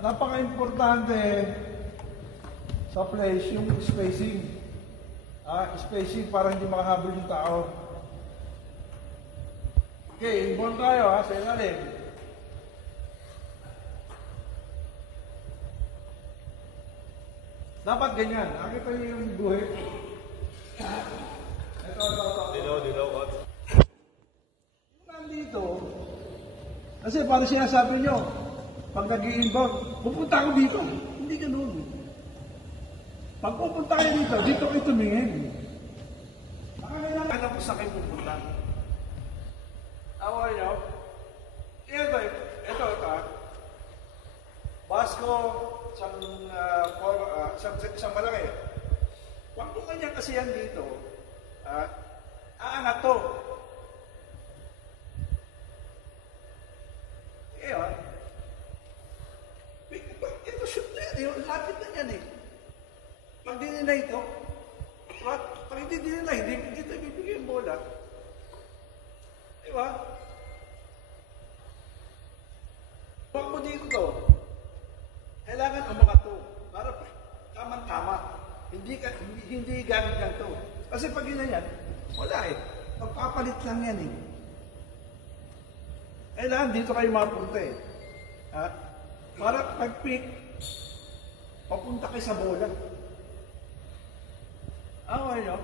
Napaka-importante sa place yung spacing. Spacing para hindi makahabol yung tao. Okay, inborn tayo sa ilalim. Dapat ganyan. Nakita niyo yung guhit. Ito. Dilaw, what? Nandito, kasi para sinasabi nyo, pag nag-i-inbound, pupunta ako dito. Hindi ganun. Pag pupunta kayo dito, dito kayo tumingin. Alam ko sa kayo pupunta. Awa nyo, ito. Basko, isang malaki. Huwag mo kanya kasi yan dito, aangat to. Ito shoot na yan, lapit na yan eh. Pag dinila ito, pag hindi dinila, hindi kita ibibigay yung bola. Diba? Pag mo dito, kailangan umangat to. Para tama-tama. Hindi gamit lang to. Kasi pag yan, wala eh. Pagpapalit lang yan eh. Kailangan dito kayo mapunta eh. Para pag-pick, papunta kayo sa bola. Okay, no?